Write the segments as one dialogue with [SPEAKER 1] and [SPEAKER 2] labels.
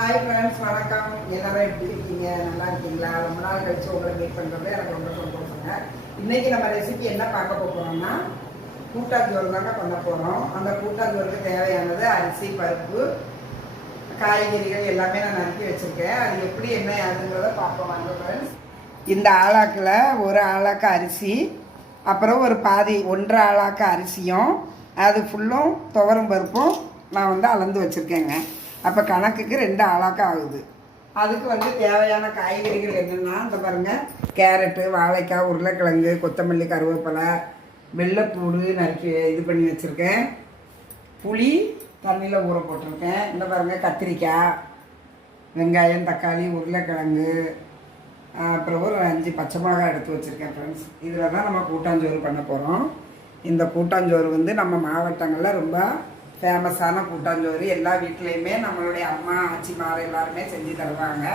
[SPEAKER 1] hi friends வணக்கம் எல்லாரும் எப்படி இருக்கீங்க நல்லா இருக்கீங்களா ரொம்ப நாள் கழிச்சு உங்களை மீட் பண்ணுறது எனக்கு ரொம்ப சந்தோஷங்க இன்றைக்கி நம்ம ரெசிபி என்ன பார்க்க போகிறோம்னா கூட்டாஞ்சோறு தாங்க பண்ண போகிறோம் அந்த கூட்டாஞ்சோறுக்கு தேவையானது அரிசி பருப்பு காய்கறிகள் எல்லாமே நான் நறுக்கி வச்சுருக்கேன் அது எப்படி என்ன ஆகுதுங்கிறத பார்ப்போம் வாங்க ஃப்ரெண்ட்ஸ் இந்த ஆளாக்கில் ஒரு ஆளாக்கு அரிசி அப்புறம் ஒரு பாதி ஒன்றரை ஆளாக்கு அரிசியும் அது ஃபுல்லும் துவரம் பருப்பும் நான் வந்து அளந்து வச்சுருக்கேங்க அப்போ கணக்குக்கு ரெண்டு ஆளாக்க ஆகுது அதுக்கு வந்து தேவையான காய்கறிகள் என்னென்னா இந்த பாருங்கள் கேரட்டு வாழைக்காய் உருளைக்கிழங்கு கொத்தமல்லி கருவேப்பிலை வெள்ளைப்பூடு நறுக்கி இது பண்ணி வச்சுருக்கேன் புளி தண்ணியில் ஊற போட்டிருக்கேன் இந்த பாருங்கள் கத்திரிக்காய் வெங்காயம் தக்காளி உருளைக்கிழங்கு அப்புறம் ஒரு அஞ்சு பச்சை மிளகாய் எடுத்து வச்சுருக்கேன் ஃப்ரெண்ட்ஸ் இதில் தான் நம்ம கூட்டாஞ்சோறு பண்ண போகிறோம் இந்த கூட்டாஞ்சோறு வந்து நம்ம மாவட்டங்களில் ரொம்ப ஃபேமஸான கூட்டாஞ்சோறு எல்லா வீட்லேயுமே நம்மளுடைய அம்மா ஆச்சிமார் எல்லாருமே செஞ்சு தருவாங்க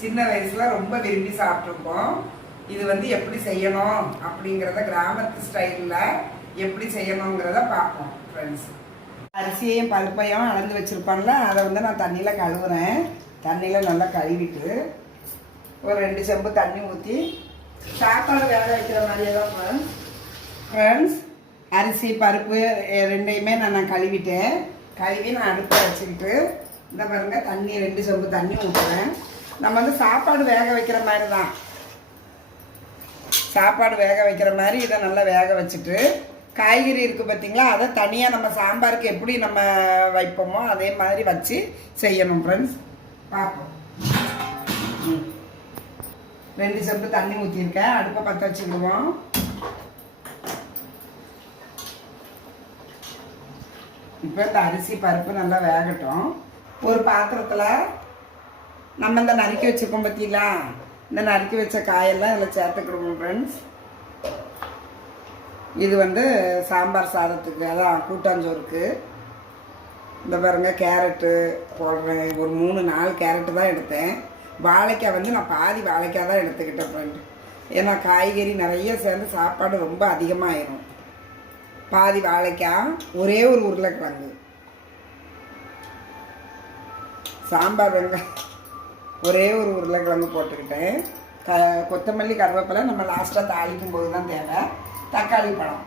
[SPEAKER 1] சின்ன வயசில் ரொம்ப விரும்பி சாப்பிட்ருக்கோம் இது வந்து எப்படி செய்யணும் அப்படிங்கிறத கிராமத்து ஸ்டைலில் எப்படி செய்யணுங்கிறத பார்ப்போம் ஃப்ரெண்ட்ஸ் அரிசியையும் பருப்பையும் அளந்து வச்சுருப்பாங்கள அதை வந்து நான் தண்ணியில் கழுவுறேன் தண்ணியில் நல்லா கழுவிட்டு ஒரு ரெண்டு செம்பு தண்ணி ஊற்றி சாப்பாடு வேலை வைக்கிற மாதிரியே தான் ஃப்ரெண்ட்ஸ் ஃப்ரெண்ட்ஸ் அரிசி பருப்பு ரெண்டையுமே நான் கழுவிட்டேன் கழுவி நான் அடுத்து வச்சுக்கிட்டு இந்த பாருங்கள் தண்ணி ரெண்டு சொம்பு தண்ணி ஊற்றுவேன் நம்ம வந்து சாப்பாடு வேக வைக்கிற மாதிரி தான் சாப்பாடு வேக வைக்கிற மாதிரி இதை நல்லா வேக வச்சுட்டு காய்கறி இருக்குது பார்த்தீங்களா அதை தனியாக நம்ம சாம்பாருக்கு எப்படி நம்ம வைப்போமோ அதே மாதிரி வச்சு செய்யணும் ஃப்ரெண்ட்ஸ் பார்ப்போம் ரெண்டு சொம்பு தண்ணி ஊற்றிருக்கேன் அடுப்பை பற்ற வச்சுக்கிடுவோம் இப்போ இந்த அரிசி பருப்பு நல்லா வேகட்டும் ஒரு பாத்திரத்தில் நம்ம இந்த நறுக்கி வச்சுருக்கோம் பார்த்தீங்களா இந்த நறுக்கி வச்ச காயெல்லாம் இதில் சேர்த்துக்கிடுவோம் ஃப்ரெண்ட்ஸ் இது வந்து சாம்பார் சாதத்துக்கு அதான் கூட்டாஞ்சோறுக்கு இந்த பாருங்க கேரட்டு போடுறேன் ஒரு மூணு நாலு கேரட்டு தான் எடுத்தேன் வாழைக்காய் வந்து நான் பாதி வாழைக்காய் தான் எடுத்துக்கிட்டேன் ஃப்ரெண்டு ஏன்னா காய்கறி நிறைய சேர்ந்து சாப்பாடு ரொம்ப அதிகமாகிடும் பாதி வாழைக்காய் ஒரே ஒரு உருளைக்கிழங்கு சாம்பார் வெங்காயம் ஒரே ஒரு உருளைக்கிழங்கு போட்டுக்கிட்டேன் க கொத்தமல்லி கருவேப்பிலை நம்ம லாஸ்ட்டாக தாளிக்கும் போது தான் தேவை தக்காளி பழம்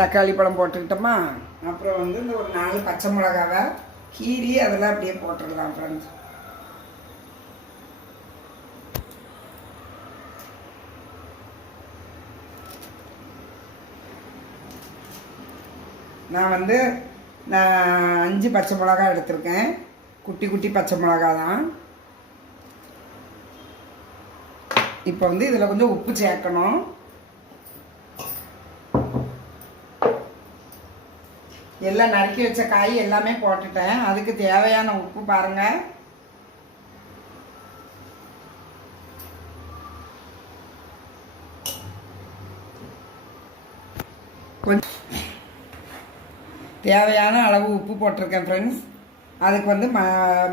[SPEAKER 1] தக்காளி பழம் போட்டுக்கிட்டோமா அப்புறம் வந்து இந்த ஒரு நாலு பச்சை மிளகாவை கீரி அதெல்லாம் அப்படியே போட்டுடலாம் ஃப்ரெண்ட்ஸ் நான் வந்து நான் அஞ்சு பச்சை மிளகா எடுத்திருக்கேன் குட்டி குட்டி பச்சை மிளகா தான் இப்போ வந்து இதில் கொஞ்சம் உப்பு சேர்க்கணும் எல்லாம் நறுக்கி வச்ச காய் எல்லாமே போட்டுட்டேன் அதுக்கு தேவையான உப்பு பாருங்கள் கொஞ்சம் தேவையான அளவு உப்பு போட்டிருக்கேன் ஃப்ரெண்ட்ஸ் அதுக்கு வந்து ம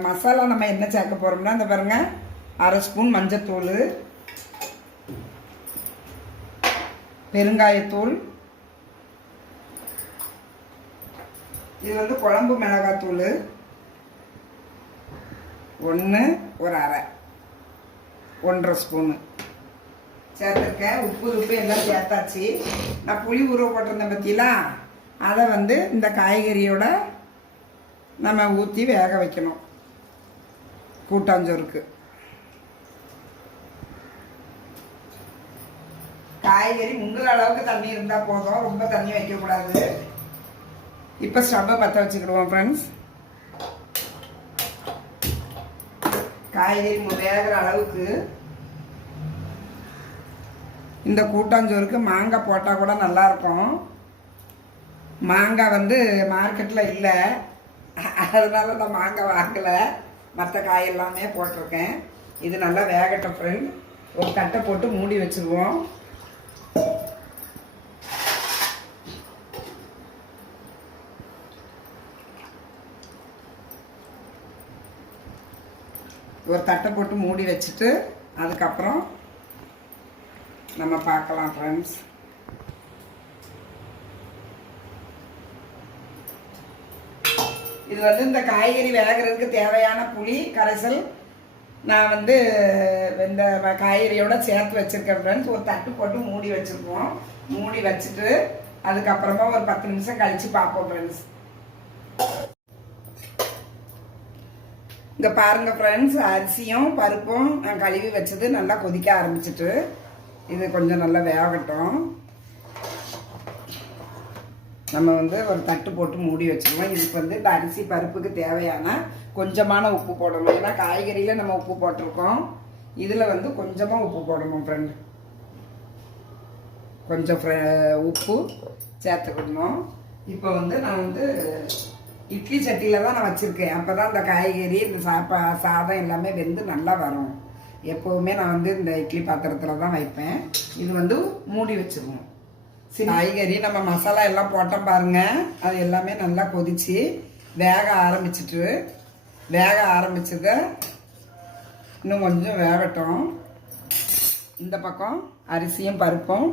[SPEAKER 1] மசாலா நம்ம என்ன சேர்க்க போகிறோம்னா அந்த பாருங்கள் அரை ஸ்பூன் மஞ்சத்தூள் பெருங்காயத்தூள் இது வந்து குழம்பு மிளகாத்தூள் ஒன்று ஒரு அரை ஒன்றரை ஸ்பூனு சேர்த்துருக்கேன் உப்பு உப்பு எல்லாம் சேர்த்தாச்சு நான் புளி உருவ போட்டிருந்தேன் பார்த்தீங்களா அதை வந்து இந்த காய்கறியோட நம்ம ஊற்றி வேக வைக்கணும் கூட்டாஞ்சோறுக்கு காய்கறி உங்கள் அளவுக்கு தண்ணி இருந்தால் போதும் ரொம்ப தண்ணி வைக்கக்கூடாது இப்போ ஸ்டவ்வை பற்ற வச்சுக்கிடுவோம் ஃப்ரெண்ட்ஸ் காய்கறி வேகிற அளவுக்கு இந்த கூட்டாஞ்சோறுக்கு மாங்காய் போட்டால் கூட நல்லாயிருக்கும் மாங்காய் வந்து மார்க்கெட்டில் இல்லை அதனால நான் மாங்காய் வாங்கலை மற்ற காய் எல்லாமே போட்டிருக்கேன் இது நல்லா வேகட்டும் ஃப்ரெண்ட் ஒரு தட்டை போட்டு மூடி வச்சுருவோம் ஒரு தட்டை போட்டு மூடி வச்சுட்டு அதுக்கப்புறம் நம்ம பார்க்கலாம் ஃப்ரெண்ட்ஸ் இது வந்து இந்த காய்கறி வேகிறதுக்கு தேவையான புளி கரைசல் நான் வந்து இந்த காய்கறியோட சேர்த்து வச்சுருக்கேன் ஃப்ரெண்ட்ஸ் ஒரு தட்டு போட்டு மூடி வச்சுருக்கோம் மூடி வச்சுட்டு அதுக்கப்புறமா ஒரு பத்து நிமிஷம் கழித்து பார்ப்போம் ஃப்ரெண்ட்ஸ் இங்கே பாருங்கள் ஃப்ரெண்ட்ஸ் அரிசியும் பருப்பும் நான் கழுவி வச்சது நல்லா கொதிக்க ஆரம்பிச்சிட்டு இது கொஞ்சம் நல்லா வேகட்டும் நம்ம வந்து ஒரு தட்டு போட்டு மூடி வச்சுருவோம் இதுக்கு வந்து இந்த அரிசி பருப்புக்கு தேவையான கொஞ்சமான உப்பு போடணும் ஏன்னா காய்கறியில் நம்ம உப்பு போட்டிருக்கோம் இதில் வந்து கொஞ்சமாக உப்பு போடணும் ஃப்ரெண்ட் கொஞ்சம் உப்பு சேர்த்துக்கணும் இப்போ வந்து நான் வந்து இட்லி சட்டியில் தான் நான் வச்சுருக்கேன் அப்போ தான் இந்த காய்கறி இந்த சாப்பா சாதம் எல்லாமே வெந்து நல்லா வரும் எப்போவுமே நான் வந்து இந்த இட்லி பாத்திரத்தில் தான் வைப்பேன் இது வந்து மூடி வச்சுருவோம் காய்கறி நம்ம மசாலா எல்லாம் போட்டோம் பாருங்க அது எல்லாமே நல்லா கொதிச்சு வேக ஆரம்பிச்சுட்டு வேக ஆரம்பிச்சத இன்னும் கொஞ்சம் வேகட்டும் இந்த பக்கம் அரிசியும் பருப்பும்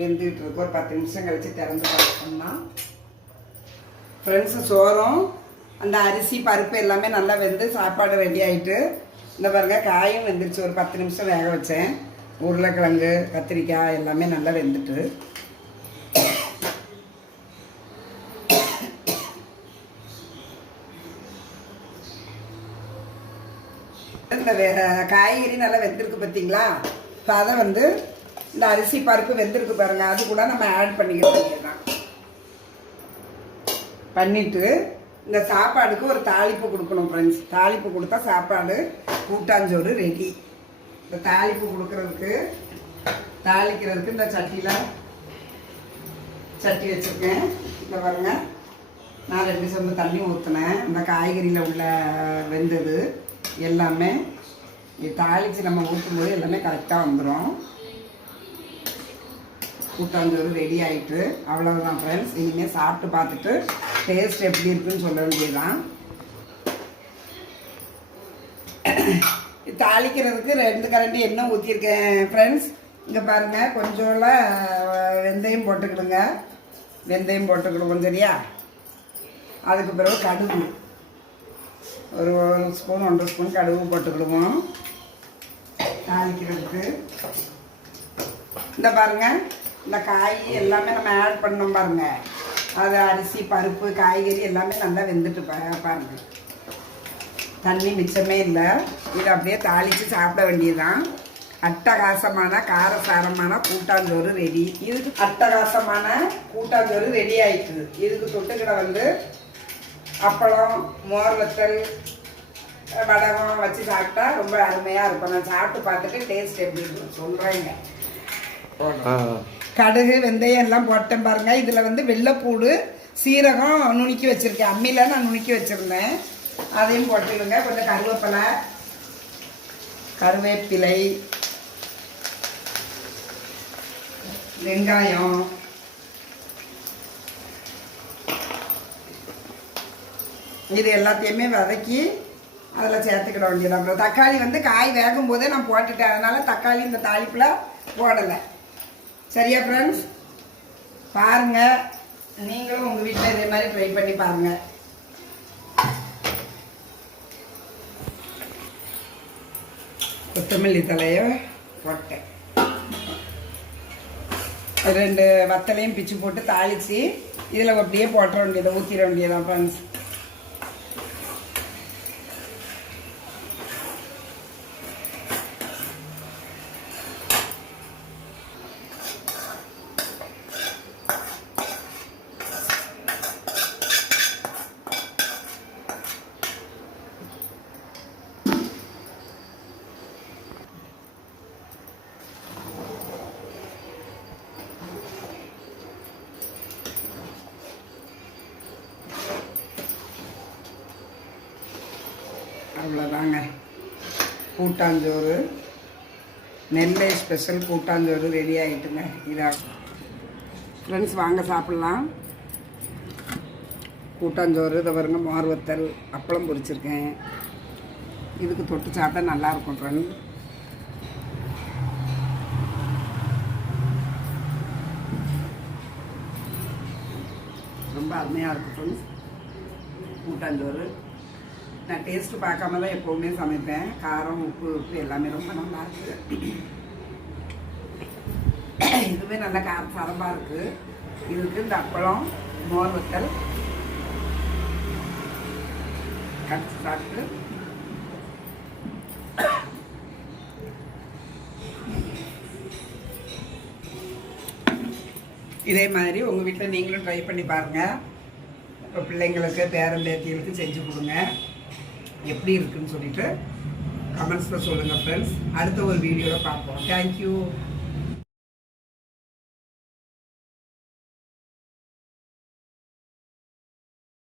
[SPEAKER 1] வெந்துக்கிட்டு இருக்கு ஒரு பத்து நிமிஷம் கழித்து திறந்து பார்த்தோம்னா ஃப்ரெண்ட்ஸு சோறும் அந்த அரிசி பருப்பு எல்லாமே நல்லா வெந்து சாப்பாடு ரெடி ஆகிட்டு இந்த பாருங்க காயும் வெந்துருச்சு ஒரு பத்து நிமிஷம் வேக வச்சேன் உருளைக்கிழங்கு கத்திரிக்காய் எல்லாமே நல்லா வெந்துட்டு இந்த காய்கறி நல்லா வெந்திருக்கு பார்த்தீங்களா இப்போ அதை வந்து இந்த அரிசி பருப்பு வெந்திருக்கு பாருங்கள் அது கூட நம்ம ஆட் பண்ணிக்கலாம் பண்ணிவிட்டு இந்த சாப்பாடுக்கு ஒரு தாளிப்பு கொடுக்கணும் ஃப்ரெண்ட்ஸ் தாளிப்பு கொடுத்தா சாப்பாடு கூட்டாஞ்சோறு ரெடி இந்த தாளிப்பு கொடுக்கறதுக்கு தாளிக்கிறதுக்கு இந்த சட்டியில் சட்டி வச்சுருக்கேன் இந்த பாருங்க நான் ரெண்டு சொம்பு தண்ணி ஊற்றினேன் இந்த காய்கறியில் உள்ள வெந்தது எல்லாமே தாளித்து நம்ம ஊற்றும்போது எல்லாமே கரெக்டாக வந்துடும் கூட்டாஞ்சோறு ரெடி ஆகிட்டு அவ்வளோதான் ஃப்ரெண்ட்ஸ் இனிமேல் சாப்பிட்டு பார்த்துட்டு டேஸ்ட் எப்படி இருக்குன்னு சொல்ல வேண்டியதுதான் தாளிக்கிறதுக்கு ரெண்டு கரண்டி எண்ணெய் ஊற்றிருக்கேன் ஃப்ரெண்ட்ஸ் இங்கே பாருங்கள் கொஞ்சோல வெந்தயம் போட்டுக்கிடுங்க வெந்தயம் போட்டுக்கிடுவோம் சரியா அதுக்கு பிறகு கடுகு ஒரு ஒரு ஸ்பூன் ஒன்றரை ஸ்பூன் கடுகு போட்டுக்கிடுவோம் தாளிக்கிறதுக்கு இந்த பாருங்கள் இந்த காய் எல்லாமே நம்ம ஆட் பண்ணோம் பாருங்கள் அது அரிசி பருப்பு காய்கறி எல்லாமே நல்லா வெந்துட்டு பாருங்கள் தண்ணி மிச்சமே இல்லை இது அப்படியே தாளித்து சாப்பிட வேண்டியதுதான் அட்டகாசமான காரசாரமான கூட்டாஞ்சோறு ரெடி இதுக்கு அட்டகாசமான கூட்டாஞ்சோறு ரெடி ஆயிடுச்சு இதுக்கு தொட்டுக்கிட வந்து அப்பளம் மோர் வத்தல் வடகம் வச்சு சாப்பிட்டா ரொம்ப அருமையாக இருக்கும் நான் சாப்பிட்டு பார்த்துட்டு டேஸ்ட் எப்படி இருக்கும் சொல்கிறேங்க கடுகு வெந்தயம் எல்லாம் போட்டேன் பாருங்கள் இதில் வந்து வெள்ளைப்பூடு சீரகம் நுணுக்கி வச்சுருக்கேன் அம்மியில் நான் நுணுக்கி வச்சுருந்தேன் அதையும் போட்டுக்கோங்க கொஞ்சம் கருவேப்பிலை கருவேப்பிலை வெங்காயம் இது எல்லாத்தையுமே வதக்கி அதில் சேர்த்துக்கிட வேண்டியதான் தக்காளி வந்து காய் வேகும் போதே நான் போட்டுட்டேன் அதனால் தக்காளி இந்த தாளிப்பில் போடலை சரியா ஃப்ரெண்ட்ஸ் பாருங்கள் நீங்களும் உங்கள் வீட்டில் இதே மாதிரி ட்ரை பண்ணி பாருங்கள் கொத்தமல்லி தலையை போட்டேன் ரெண்டு வத்தலையும் பிச்சு போட்டு தாளித்து இதில் அப்படியே போட்ட வேண்டியதை ஊற்றிட வேண்டியதான் ஃப்ரெண்ட்ஸ் அவ்வளோதாங்க கூட்டாஞ்சோறு நெல்லை ஸ்பெஷல் கூட்டாஞ்சோறு ரெடி ஆகிட்டுங்க இதாக ஃப்ரெண்ட்ஸ் வாங்க சாப்பிட்லாம் கூட்டாஞ்சோறு இதை வருங்க மார்வத்தல் அப்பளம் பொரிச்சிருக்கேன் இதுக்கு தொட்டு சாப்பிட்டா நல்லாயிருக்கும் ஃப்ரெண்ட் ரொம்ப அருமையாக இருக்கும் ஃப்ரெண்ட்ஸ் கூட்டாஞ்சோறு நான் டேஸ்ட்டு பார்க்காம தான் எப்போவுமே சமைப்பேன் காரம் உப்பு உப்பு எல்லாமே ரொம்ப நல்லா இருக்குது இதுவே நல்ல கார சாதமாக இருக்குது இதுக்கு இந்த அப்பளம் மோர் வத்தல் கடிச்சு சாப்பிட்டு இதே மாதிரி உங்கள் வீட்டில் நீங்களும் ட்ரை பண்ணி பாருங்கள் இப்போ பிள்ளைங்களுக்கு பேத்திகளுக்கு செஞ்சு கொடுங்க எப்படி இருக்குன்னு சொல்லிட்டு கமெண்ட்ஸில் சொல்லுங்கள் ஃப்ரெண்ட்ஸ் அடுத்த ஒரு வீடியோவில் பார்ப்போம் தேங்க்யூ